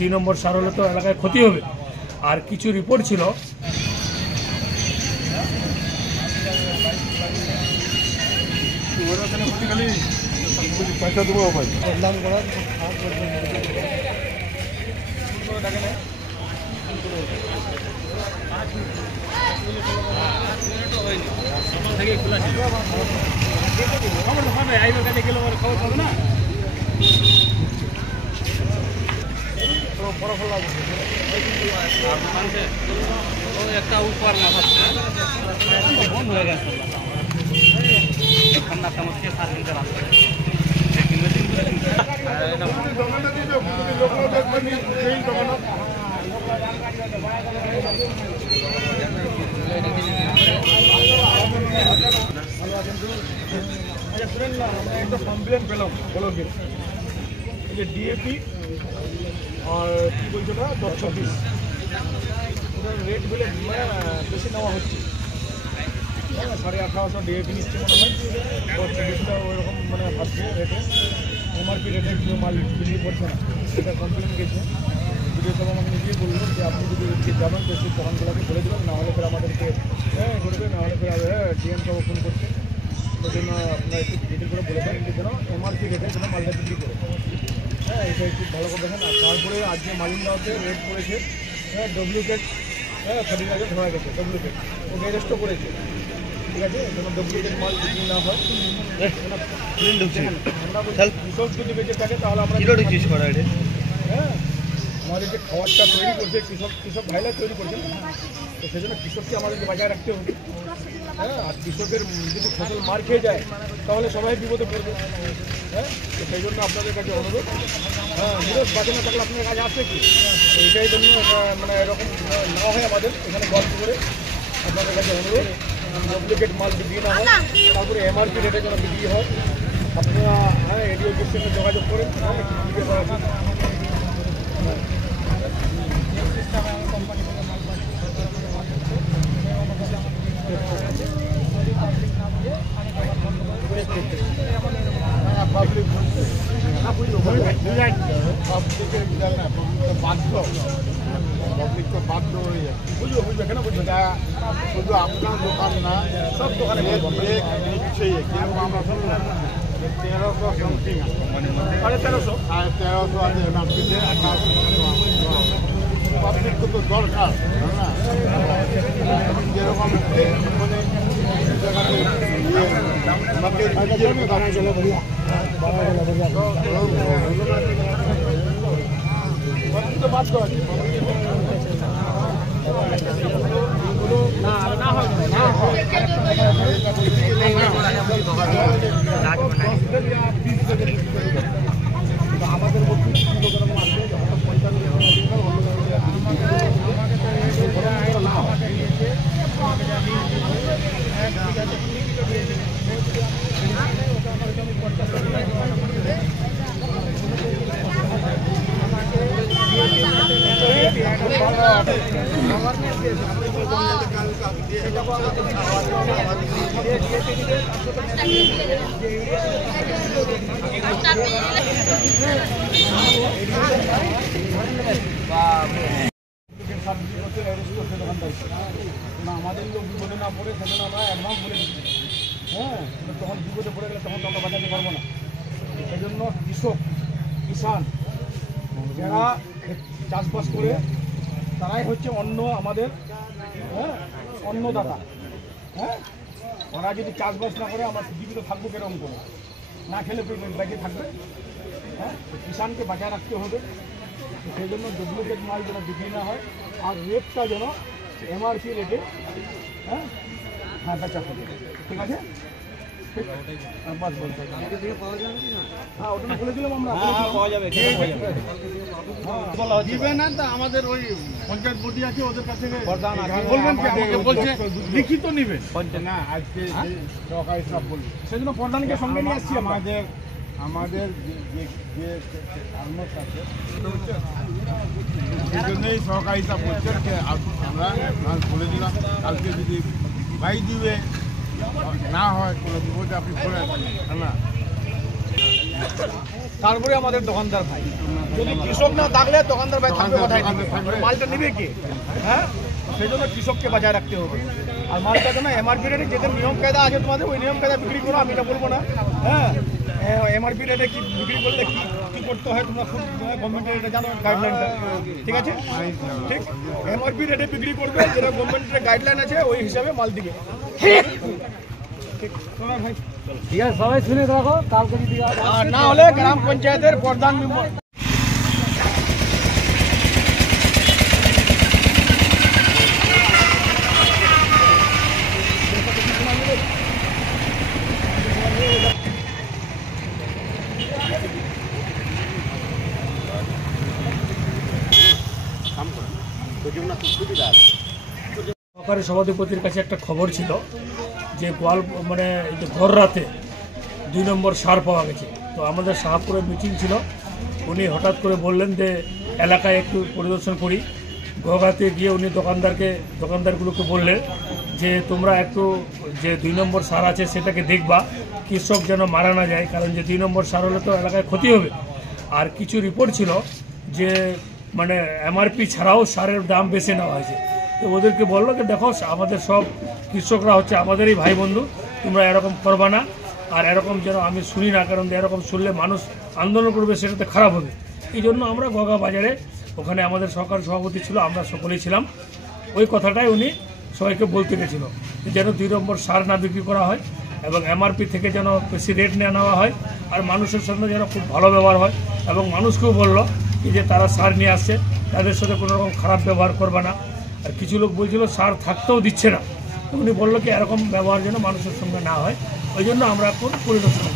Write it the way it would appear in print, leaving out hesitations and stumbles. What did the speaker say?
2 নম্বর সার হলে তো এলাকায় ক্ষতি হবে। আর কিছু রিপোর্ট ছিল একটা উপর না হচ্ছে বন্ধ হয়ে গেছে ঠান্ডা সমস্যা 7 মিনিটের আসছে একটা কমপ্লেন পেলাম ব্লকের এই যে ডিএপি আর কী বলছে ওটা 10-26 ওটার রেট বলে বেশি নেওয়া হচ্ছে। 1850 ডিএপি নিচ্ছে মনে হয়, 10-26টা ওইরকম মানে ভাবছে রেটে, এমআরপি রেটে কেউ মাল বিক্রি করছে না। এটা কমপ্লেন গেছে ভিডিও সভা আমাকে নিজেই বললো যে আপনি যদি যাবেন তো সেই দোকানগুলোকে বলে দেবেন, নাহলে ফের আমাদেরকে করবে, নাহলে ফের ডিএম সভা ফোন করছে। সেই জন্য আপনারা একটু ডিটেল করে বলে দেন যেন এমআরপি রেটে যেন মালটা বিক্রি করে। এটা একটু ভালো করে দেখেন। আর তারপরে আজকে মালিন্দাতে রেট পড়েছে ডুপ্লিকেট 30,000 ধরা গেছে, ডুপ্লিকেট ওকে অ্যারেস্টও করেছে। ঠিক আছে, যেন ডুপ্লিকেট মাল বিক্রি না হয়। আমরা কৃষক যদি বেঁচে থাকে তাহলে আমরা আমাদের যে খাবারটা তৈরি করছে কৃষক ভাইরা তৈরি করছে, তো সেই জন্য কৃষককে আমাদেরকে বাজায় রাখতে হবে। আর কৃষকের যদি ফসল মার খেয়ে যায় তাহলে সবাই বিপদে পড়বে। তো সেই জন্য আপনাদের কাছে অনুরোধ, বিরোধ বাঁচে না থাকলে আপনার কাছে আসবে কি, এইটাই জন্য মানে এরকম না হয় আমাদের এখানে গল্প করে আপনাদের কাছে অনুরোধ, ডুপ্লিকেট মাল বিক্রি না হয়, তারপরে এমআরপি রেটে যেন বিক্রি হয়। আপনারা এডিও অফিসের সঙ্গে যোগাযোগ করেন। পাবলিক তো বাধ্য হয়ে যায়, বুঝবে কেন বুঝবে, শুধু আপনার দোকান না সব দোকানে নিচ্ছে। কিরকম আমরা শুনলাম 1300 সামথিং, 1350 আছে এমআরপিতে। পাবলিককে তো দরকার না, যেরকম মানে জায়গাতে তো বাদ করা আমাদের আমাদের লোক বিপদে না পড়ে সেজন্য আমরা অ্যাডভান্স বলে দিচ্ছি। তখন বিপদে পড়ে গেলে তখন তো আমরা বাঁচাতে পারবো না। সেই জন্য কিষান যারা চাষবাস করে তারাই হচ্ছে অন্য আমাদের অন্নদাতা। ওরা যদি চাষবাস না করে আমরা জীবিত থাকবো কেরকম করে, না খেলে বেঁচে থাকবে। কিষানকে বাঁচায় রাখতে হবে। সেই জন্য ডুপ্লিকেট মাল যেন বিক্রি না হয়, আর রেটটা যেন এমআরপি রেটে বেচা হবে। ঠিক আছে, দিবে না তা আমাদের ওই পঞ্চায়েত বডি আছে, ওদের কাছে বলবেন কি, আমাকে বলছে লিখিত নিবেন না আজকে সরকারি সব বলবে। সেজন্য প্রধানকে সঙ্গে নিয়ে আসছি। আমাদের যে ফার্মার্স আছে সেই জন্যই সরকারি হিসাব করছেন যে আমরা বলে দিলাম কালকে যদি ভাই দিবে না হয় কোনো বিপদে আপনি করে না তারপরে আমাদের দোকানদার ভাই। যদি কৃষক না থাকলে দোকানদার ভাই থাকবে কোথায়? মালটা নিবে কে? হ্যাঁ, সেই জন্য কৃষককে বাজায় রাখতে হবে। আর মালটা যেন এমআরপি রেটে যেটা নিয়ম কায়দা আছে তোমাদের, ওই নিয়ম কায়দা বিক্রি করো, আমি এটা বলবো না। হ্যাঁ, এমআরপি রেটে কি বিক্রি করলে কি করতে হয় তোমরা খুব গভর্নমেন্টের এটা জানো, গাইডলাইনটা, ঠিক আছে? ঠিক, এমআরপি রেটে বিক্রি করবে, যেটা গভর্নমেন্টের গাইডলাইন আছে ওই হিসাবে মাল দিবে। ঠিক আছে, সবাই শুনে রাখো, কালকে যদি আর না হলে গ্রাম পঞ্চায়েতের প্রধান মেম্বার সরকারি সভাধিপতির কাছে একটা খবর ছিল যে মানে এই যে ভোর রাতে 2 নম্বর সার পাওয়া গেছে। তো আমাদের শাহপুরে মিটিং ছিল, উনি হঠাৎ করে বললেন যে এলাকায় একটু পরিদর্শন করি। গোগাতে গিয়ে উনি দোকানদারগুলোকে বললেন যে তোমরা একটু যে 2 নম্বর সার আছে সেটাকে দেখবা, কৃষক যেন মারা না যায়, কারণ যে 2 নম্বর সার হলে তো এলাকায় ক্ষতি হবে। আর কিছু রিপোর্ট ছিল যে মানে এমআরপি ছাড়াও সারের দাম বেশি নেওয়া হয়েছে। তো ওদেরকে বললো যে দেখো আমাদের সব কৃষকরা হচ্ছে আমাদেরই ভাই বন্ধু, তোমরা এরকম করবা না, আর এরকম যেন আমি শুনি না, কারণ এরকম শুনলে মানুষ আন্দোলন করবে, সেটাতে খারাপ হবে। এই জন্য আমরা গগা বাজারে, ওখানে আমাদের সরকারি সভাপতি ছিল, আমরা সকলেই ছিলাম, ওই কথাটাই উনি সবাইকে বলতে গেছিল যেন 2 নম্বর সার না বিক্রি করা হয় এবং এমআরপি থেকে যেন বেশি রেট নেওয়া হয়, আর মানুষের সঙ্গে যেন খুব ভালো ব্যবহার হয়। এবং মানুষকেও বললো যে তারা সার নিয়ে আসছে, তাদের সাথে কোনো রকম খারাপ ব্যবহার করবে না। আর কিছু লোক বলছিল সার থাকতেও দিচ্ছে না, উনি বললো কি এরকম ব্যবহার যেন মানুষের সঙ্গে না হয়, ওই জন্য আমরা এখন পরিদর্শন